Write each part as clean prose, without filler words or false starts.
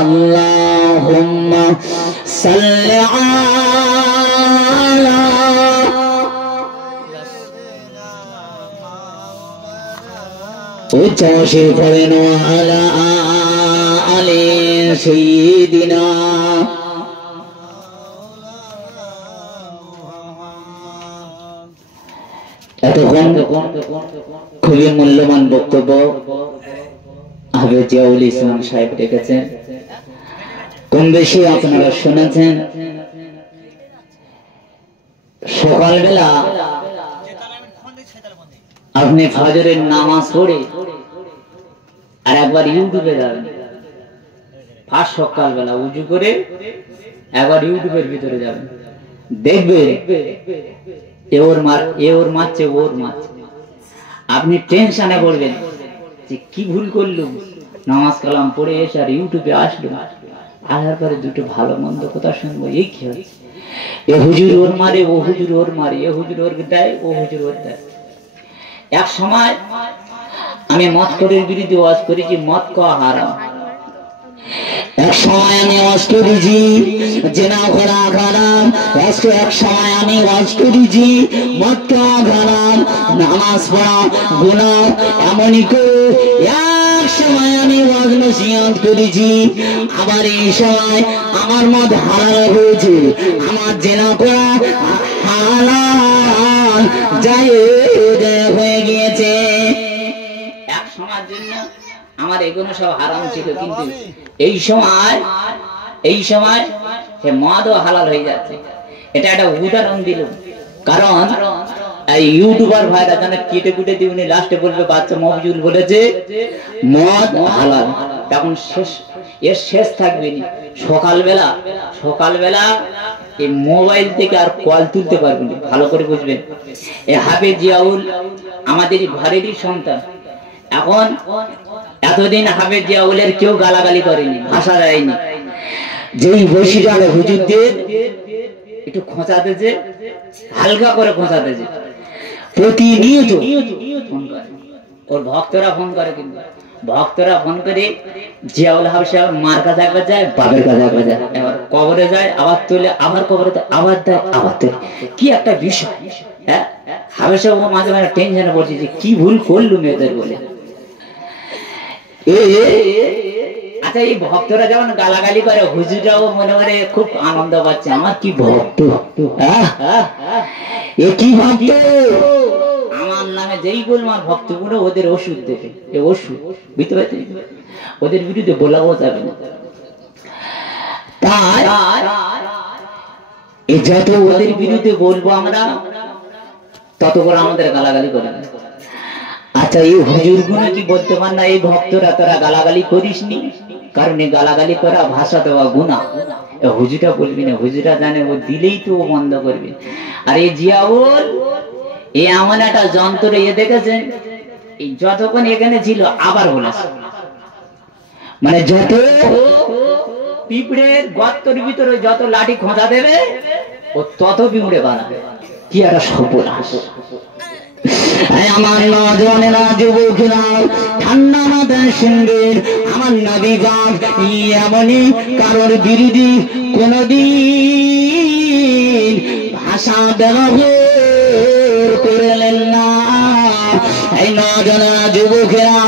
আল্লাহুম্মা সাল্লি আলা উচ্চাসে পড়েন আলা আলি সাইয়্যিদিনা। এতক্ষণ খুবই মূল্যবান বক্তব্য হাফেজ জিয়াউল ইসলাম সাহেব রেখেছেন। কম বেশি আপনারা শুনেছেন। সকালবেলা আপনি ফজরের নামাজ পড়ে আর একবার ইউটিউবে যাবেন। ফার্স্ট সকালবেলা উজু করে একবার ইউটিউবের ভিতরে যাবেন, দেখবে এ ওর মারছে ওর মারছে। আপনি টেনশনে পড়বেন যে কি ভুল করলুম, নামাজ কালাম পড়ে এসে আর ইউটিউবে আসলো, আসার পরে দুটো ভালো মন্দ কথা শুনবো, এই কি হচ্ছে, এ হুজুর ওর মারে, ও হুজুর ওর মারে, এ হুজুর ওর দেয়, ও হুজুর ওর দেয়। এক সময় আমি মদ করের বিরুদ্ধে ওয়াজ করেছি, মদ খাওয়া হারাম। এক সময় আমি ওয়াজ করেছি জেনা করা হারাম। এক সময় আমি ওয়াজ করেছি মদ খাওয়া হারাম, নামাজ পড়া গুনাহ। এমনই করে এক সময় আমি ওয়াজ নসিহত করেছি, আবার এই সময় আমার মদ হারাম হয়েছে, আমার জেনা করা হালাল জায়েজ হয়ে গিয়েছে। এক সময়ের জন্য আমার এগুলো সব হারাম ছিল, কিন্তু এই সময় সে মদও হালাল হয়ে যাচ্ছে। এটা একটা উদাহরণ দিল, কারণ এই ইউটিউবার ভাইরা জানে কেটে কুটে দিবনি, লাস্টে বলবে বাচ্চা মফজুল বলেছে মদ হালাল, তখন শেষ থাকবে না। সকালবেলা এই মোবাইল থেকে আর কল তুলতে পারবেন, ভালো করে বুঝবেন। এই হাফেজ জিয়াউল আমাদের ঘরেরই সন্তান। এখন এতদিন হাফেজ জিয়াউলের কেউ গালাগালি করেনি, ভাষা দেয়নি। যেই বৈশিষ্ট্য হুজুরদের একটু খোঁচাতেছে, হালকা করে খোঁচাতেছে, প্রতিনিয়ত ফোন করে, ওর ভক্তরা ফোন করে, কিন্তু ভক্তরা ফোন করে জিয়াউল হাফেজ সাহেব মার কাছে একবার যায়, বাপের কাছে একবার যায়, এবার কবরে যায়, আবার তোলে, আবার কবরে দেয়, আবার দেয়, আবার তোলে। কি একটা বিষয়! হ্যাঁ, হাফেজ সাহেব মাঝে মাঝে টেনশনে পড়ছে যে কি ভুল করলুম এদের বলে। আচ্ছা, এই ভক্তরা যেমন গালাগালি করে, হুজুরাও মনে করে খুব আনন্দ পাচ্ছে, আমার কি ভক্ত, এ কি ভক্ত, আমার নামে যেই বলবো আমার ভক্ত গুলো ওদের ওষুধ দেবে, এ ওষুধ বুঝতে পারছি, ওদের বিরুদ্ধে বলাও যাবে না। তাই যত ওদের বিরুদ্ধে বলবো আমরা, তত করে আমাদের গালাগালি করে। আচ্ছা, এই হুজুর গুলো কি বলতে পার না এই ভক্তরা তোরা গালাগালি করিসনি, কারণ এই গালাগালি করা ভাষা দেওয়া গুনাহ। হুজুরা বলবি না, হুজুরা জানে ও দিলেই তো ও বন্ধ করবে। আর এই জিয়াউল এ এমন একটা যন্ত্র, এ দেখেছেন এই যতক্ষণ এখানে ছিল আবার বলেছে, মানে যত পিঁপড়ের গর্তের ভিতরে যত লাঠি খোঁজা দেবে ও তত পিঁপড়ে বানাবে। কি একটা সর্বনাশ! আমার নজনেরা, যুবকেরা ঠান্ডা মাথায় শুনবেন, আমার নবী পাক এমনই কারোর বিরোধী কোনদিন ভাষা ব্যবহার করলেন না। এই নজনেরা, যুবকেরা,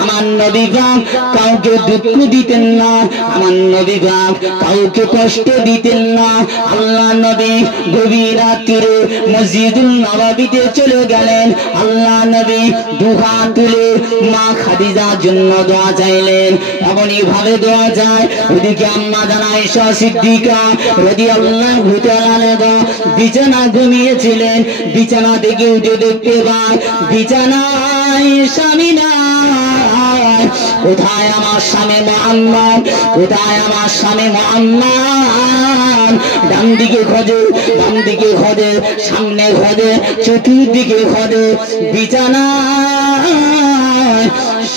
আমার নবী পাক কাউকে দুঃখ দিতেন না, আমার নবী পাক কাউকে কষ্ট দিতেন না। আল্লাহ নবী গভীর রাত্রে মসজিদুল নববীতে চলে গেলেন। আল্লাহ নবী দুহাত তুলে মা খাদিজার জন্য দোয়া চাইলেন। এমনই ভাবে দোয়া যায়, ওদিকে আম্মা জানা আয়েশা সিদ্দিকা রাদিয়াল্লাহু তাআলা বিছানা ঘুমিয়েছিলেন। বিছানা থেকে উঠে দেখতে পায় বিছানায় স্বামী নাই। কোথায় আমার স্বামী মুহাম্মদ, কোথায় আমার স্বামী মুহাম্মদ? ডান দিকে খোঁজে, বাম দিকে খোঁজে, সামনে খোঁজে, চতুর্দিকে খোঁজে, বিছানায়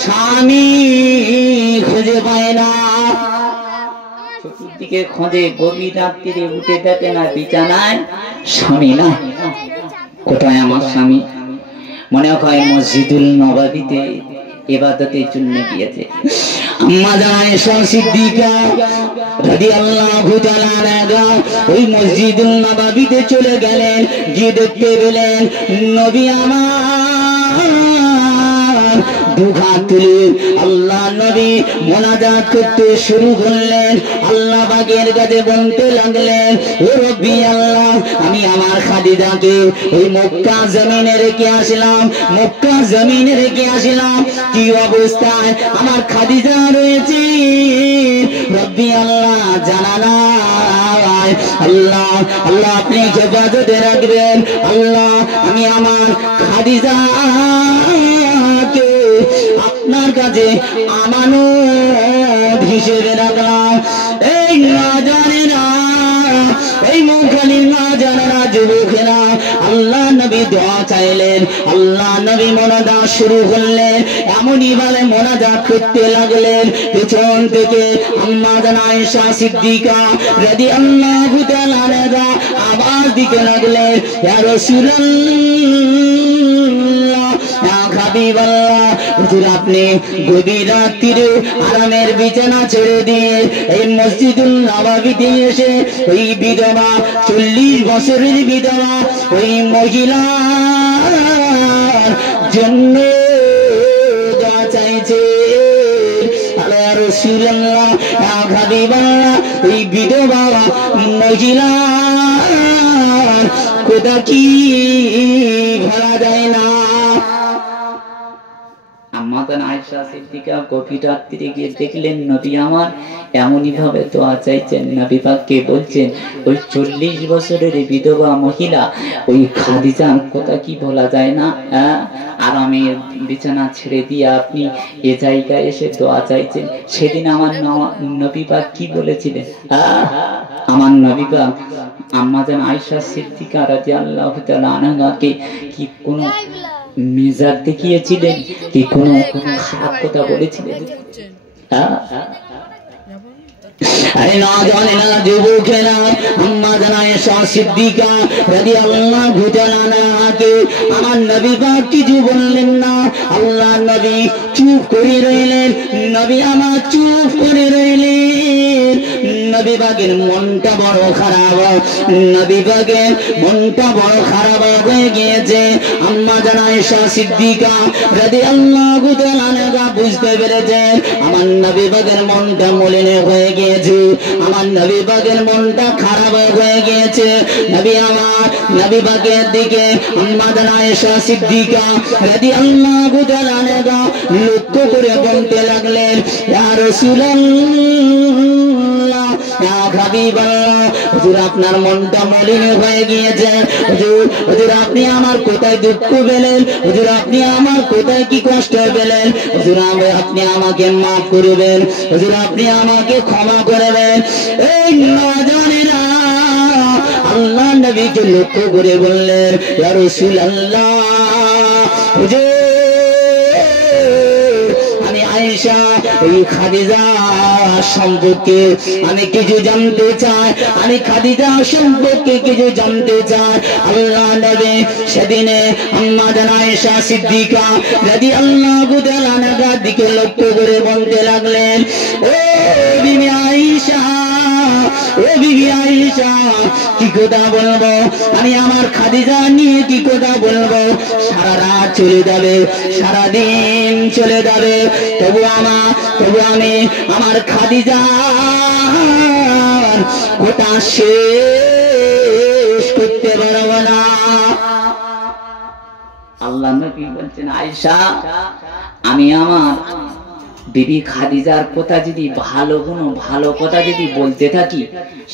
স্বামী খুঁজে পায় না। চতুর্দিকে খোঁজে, গভীর রাত্রিরে উঠে দেখে না বিছানায় স্বামী না। কোথায় আমার স্বামী? মনে হয় মসজিদুল নববীতে ইবাদতের জন্য গিয়েছে। আম্মা আয়েশা সিদ্দিকা রাদিয়াল্লাহু তাআলা আনহা ওই মসজিদুল নববীতে চলে গেলেন, গিয়ে দেখতে পেলেন নবী আমার দুহাত তুলে আল্লাহ নবী মোনাজাত করতে শুরু করলেন, আল্লাহ পাকের কাছে বলতে লাগলেন, ও রব্বি আল্লাহ, আমি আমার খাদিজাকে ওই মক্কা জমিনে রেখে আসলাম, মক্কা জমিনে রেখে আসলাম, কি অবস্থায় আমার খাদিজা রয়েছে রব্বি আল্লাহ জানা নাই। আল্লাহ আল্লাহ আপনি হেফাজতে রাখবেন, আল্লাহ আমি আমার খাদিজাকে আপনার কাছে আমানত হিসেবে রাখলাম। এই না জানে না, এই মুখালির না জানে না যুবকেরা, আল্লাহ নবী দোয়া চাইলেন, আল্লাহ নবী মোনাজাত শুরু করলেন, এমনই ভাবে মোনাজাত করতে লাগলেন। পেছন থেকে আম্মা আয়েশা সিদ্দিকা রাদিয়াল্লাহু তাআলা আনহা আওয়াজ দিতে লাগলেন, ইয়া রাসূলুল্লাহ, ইয়া হাবিবাল্লাহ, হুজুর আপনি গভীর রাত্রিরে আরামের বিছানা ছেড়ে দিয়ে এই মসজিদুল নববীতে এসে ওই বিধবা 40 বছরের বিধবা ওই মহিলার জন্য দোয়া চাইছে। ইয়া রাসূলুল্লাহ, ইয়া হাবিবাল্লাহ, এই বিধবা মহিলার কথা কি ভোলা যায় না। আয়েশা সিদ্দিকা গভীর রাত্রিরে গিয়ে দেখলেন নবী আমার এমনই ভাবে দোয়া চাইছেন, নবী পাককে বলছেন ওই 40 বছরের বিধবা মহিলা ওই খাদিজার কথা কি বলা যায় না, আরামের বিছানা ছেড়ে দিয়ে আপনি এ জায়গায় এসে দোয়া চাইছেন। সেদিন আমার নবী পাক কি বলেছিলেন? আমার নবী পাক আম্মা আয়েশা সিদ্দিকা রাদিয়াল্লাহু তাআলা আনহাকে কি কোনো মেজাজ দেখিয়েছিলেন, কি কোনো খারাপ কথা বলেছিলেন? আরে না জানে না যুবকেরা, আম্মা আয়েশা সিদ্দিকা রাদিয়াল্লাহু তাআলা আনহাকে আমার নবী পাক কিছু বললেন না। আল্লাহ নবী চুপ করে রইলেন, নবী আমার চুপ করে রইলেন। নবী পাকের মনটা বড় খারাপ, নবী পাকের মনটা বড় খারাপ হয়ে গিয়েছে। আম্মা আয়েশা সিদ্দিকা রাদিয়াল্লাহু তাআলা আনহা বুঝতে পেরেছেন আমার নবী পাকের মনটা মলিন হয়ে গিয়েছে, আমার নবী পাকের মনটা খারাপ হয়ে গিয়েছে। নবী পাকের দিকে আম্মা আয়েশা সিদ্দিকা রাদিয়াল্লাহু তাআলা আনহা লক্ষ্য করে বলতে লাগলেন, ইয়া রাসূলুল্লাহ, ইয়া হাবিবাল্লাহ, হুজুর আপনার মনটা মলিন হয়ে গিয়েছে, হুজুর আপনি আমার কোথায় দুঃখ পেলেন, হুজুর আপনি আমার কোথায় কি কষ্ট পেলেন, হুজুর আপনি আমাকে মাফ করবেন, হুজুর আপনি আমাকে ক্ষমা করবেন। এই নওজওয়ানেরা আল্লাহ নবীকে লক্ষ্য করে বললেন, ইয়া রাসূলুল্লাহ, হুজুর আমি আয়েশা ওই খাদিজা সম্পর্কে আমি কিছু জানতে চাই, আমি খাদিজা সম্পর্কে কিছু জানতে চাই। আল্লাহ নবী সেদিনে আম্মা আয়েশা সিদ্দিকা রাদিয়াল্লাহু তাআলা আনহার দিকে লক্ষ্য করে বলতে লাগলেন, ও বিবি আয়েশা, ও বিবি আয়েশা, কি কথা বলবো আমি আমার খাদিজা নিয়ে, কি কথা বলবো? সারা রাত চলে যাবে, সারা দিন চলে যাবে, তবু আমি আমার খাদিজার কথা শেষ করতে পারবো না। আল্লাহ নবী বলছেন, আয়েশা, আমি আমার বিবি খাদিজার কথা যদি ভালো কথা যদি বলতে থাকি,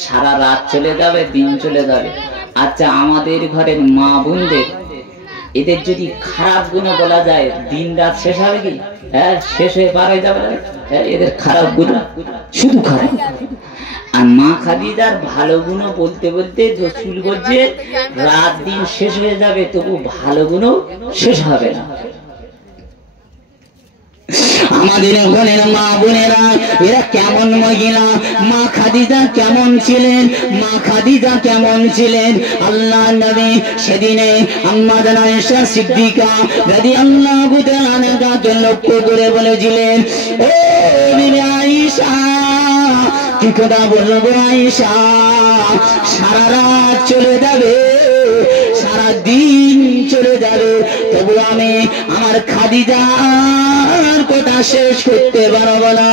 সারা রাত চলে যাবে, দিন চলে যাবে। আচ্ছা, আমাদের ঘরের মা বোনদের এদের যদি খারাপ গুণ বলা যায়, দিন রাত শেষ হবে কি? শেষ হয়ে পার হয়ে যাবে। এদের খারাপ গুণ শুধু খারাপ। আর মা খাদিজার ভালো গুণ বলতে বলতে রসূল বলছে রাত দিন শেষ হয়ে যাবে, তবু ভালো গুণ শেষ হবে না। আমাদের ঘরের মা বোনেরা এরা কেমন মহিলা, মা খাদিজা কেমন ছিলেন, মা খাদিজা কেমন ছিলেন? আল্লাহ নবী সেদিনে আম্মা আয়েশা সিদ্দিকা রাদিয়াল্লাহু তাআলা আনহাকে লক্ষ্য করে বলেছিলেন, ও বিবি কি কথা বলবো আয়েশা, সারা রাত চলে যাবে, সারা দিন চলে যাবে, তবু আমি আমার খাদিজার কথা শেষ করতে পারবো না।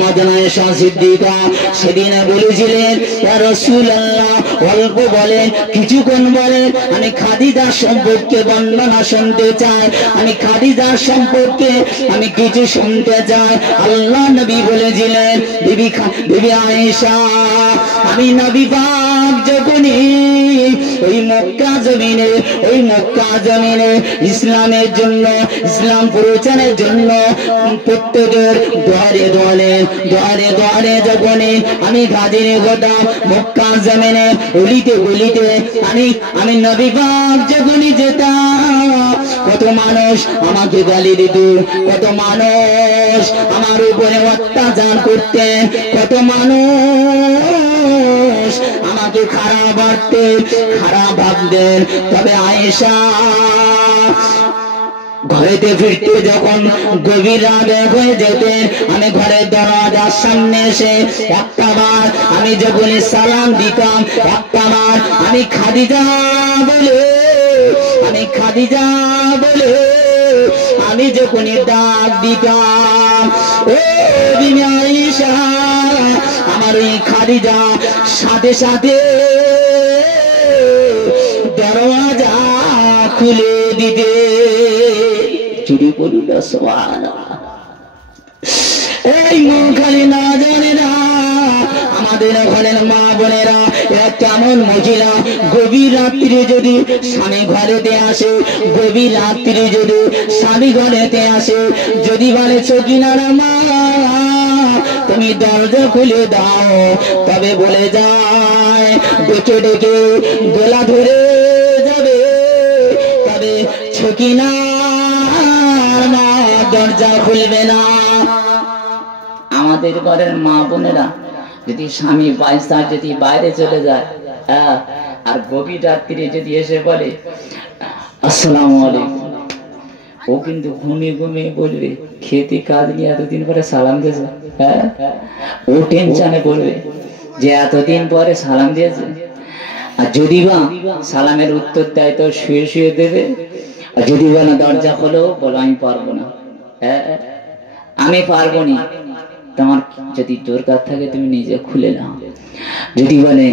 মদনা আয়েশা সিদ্দিকা সেদিন বলেছিলেন, ইয়া রাসূলুল্লাহ, অল্প বলেন, কিছুক্ষণ বলেন, আমি খাদিজার সম্পর্কে বর্ণনা শুনতে চাই, আমি খাদিজার সম্পর্কে আমি কিছু শুনতে চাই। আল্লাহ নবী বলেছিলেন, বিবি আয়েশা, আমি নবী পাক যখনই ওই মক্কা জমিনে ইসলামের জন্য, ইসলাম প্রচারের জন্য প্রত্যেকের দ্বারে যখনই আমি হাজির হতাম, মক্কা জমিনে গলিতে গলিতে আমি নবী পাক যখনই যেতাম, কত মানুষ আমাকে গালি দিত, কত মানুষ আমার উপরে অত্যাচার করতেন, কত মানুষ আমাকে খারাপ ভাবতেন। তবে আয়েশা ঘরেতে ফিরতে যখন গভীর রাত হয়ে যেতেন, আমি ঘরের দরজার সামনে এসে একটাবার আমি যখন সালাম দিতাম, একটাবার আমি খাদিজা বলে আমি যখন ডাক দিতাম, ও বিবি আয়েশা, আমার ওই খাদিজা সাথে সাথে দরজা খুলে দিতে। চুরি করুন না, সুবহানাল্লাহ। এই মুখালি না জানে না আমাদের ঘরের মা বোনেরা, এরা কেমন মহিলা, গভীর রাত্রি যদি স্বামী ঘরেতে আসে, গভীর রাত্রি যদি স্বামী ঘরেতে আসে, যদি বলে সকিনারা মা তুমি দরজা খুলে দাও, তবে বলে যায় ডেকে ডেকে গলা ধরে যাবে, তবে সকিনা দরজা খুলবে না। আমাদের ঘরের মা বোনেরা যদি স্বামী পয়সা যদি বাইরে চলে যায়, আর গভীর রাত্রি যদি এসে বলে আসসালামু আলাইকুম, ও কিন্তু ঘুমিয়ে বলবে, খেতে কাজ নিয়ে এতদিন পরে সালাম দিয়েছে, ও টেনশনে বলবে যে এতদিন পরে সালাম দিয়েছে। আর যদি বা সালামের উত্তর দেয় তো শুয়ে শুয়ে দেবে, আর যদি বলে দরজা খোলো, বলো আমি পারবো না, আমি পারবো না, তোমার যদি দরকার থাকে তুমি নিজে খুলে নাও। যদি বলে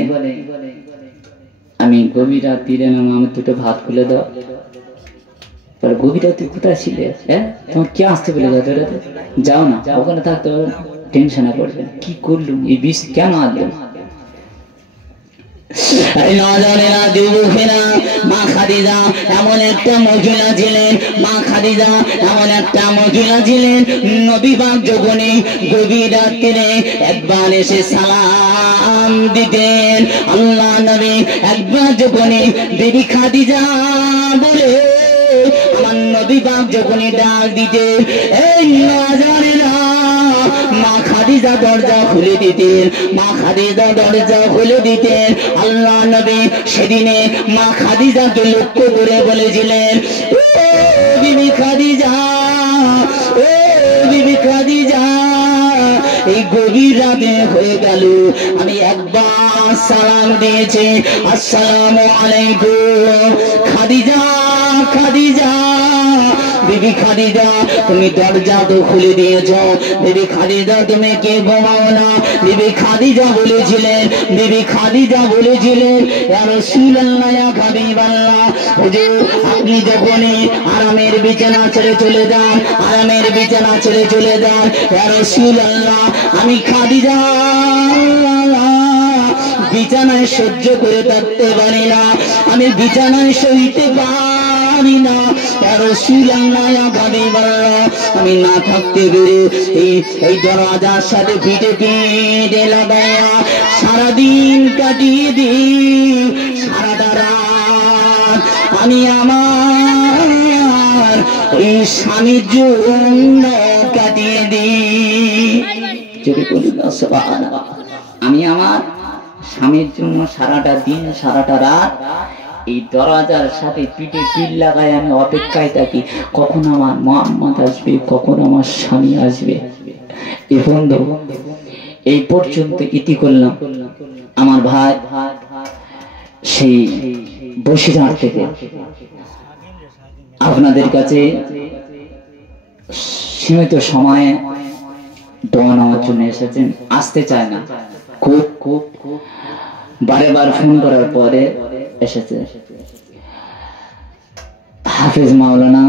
আমি গভীর রাত্রিরে আমার দুটো ভাত খুলে দাও, গভীর রাত্রি কোথায় ছিলে, তোমার কে আসতে বলে যাও না, ওখানে থাকতে পারো, টেনশনে পড়বে, কি করলুম, এই বিষ কেন আসলাম। মা খাদিজা এমন একটা মহিলা ছিলেন, মা খাদিজা এমন একটা মহিলা ছিলেন, নবী পাক যখনই গভীর রাত্রে একবার এসে সালাম দিতেন, আল্লাহ নবী একবার যখনই বিবি খাদিজা বলে আমার নবী পাক যখনই ডাক দিতেন, এই নওজওয়ানেরা, মা খাদিজা দরজা খুলে দিতেন, মা খাদিজা দরজা খুলে দিতেন। আল্লাহ নবী সেদিনে মা খাদিজাকে লক্ষ্য করে বলেছিলেন, ও বিবি খাদিজা, ও বিবি খাদিজা, এই গভীর রাতে হয়ে গেল, আমি একবার সালাম দিয়েছি, আসসালামু আলাইকুম। খাদিজা, খাদিজা, বিবি খাদিজা, তুমি দরজা তো খুলে দিয়েছ, বিবি খাদিজা তুমি কে ঘুমাও না। বিবি খাদিজা বলেছিলেন, বিবি খাদিজা বলেছিলেন, ইয়া রাসূলুল্লাহ, ইয়া হাবিবাল্লাহ, হুজুর আপনি যখনই আরামের বিছানা ছেড়ে চলে যান, আরামের বিছানা ছেড়ে চলে যান, ইয়া রাসূলুল্লাহ, আমি খাদিজা বিছানায় সহ্য করে থাকতে পারি না, আমি বিছানায় সইতে পারি না, আমি না থাকতে পেরে এই দরজার সাথে পিঠে পিঠে লাগাইয়া সারাদিন কাটিয়ে দিই, সারাটা রাত আমি আমার এই স্বামীর জন্য কাটিয়ে দিই। যদি বলি না সুবহানাল্লাহ, আমি আমার স্বামীর জন্য সারাটা দিন সারাটা রাত এই দরজার সাথে পিঠে পিঠ লাগায় আমি অপেক্ষায় থাকি, কখন আমার মুহাম্মদ আসবে, কখন আমার স্বামী আসবে। এ বন্ধু, এই পর্যন্ত ইতি করলাম। আমার ভাই সেই বসিরহাট থেকে আপনাদের কাছে সীমিত সময়ে দোয়া নেওয়ার জন্য এসেছেন, আসতে চায় না, খুব খুব বারে বার ফোন করার পরে এসেছে। হাফেজ মাওলানা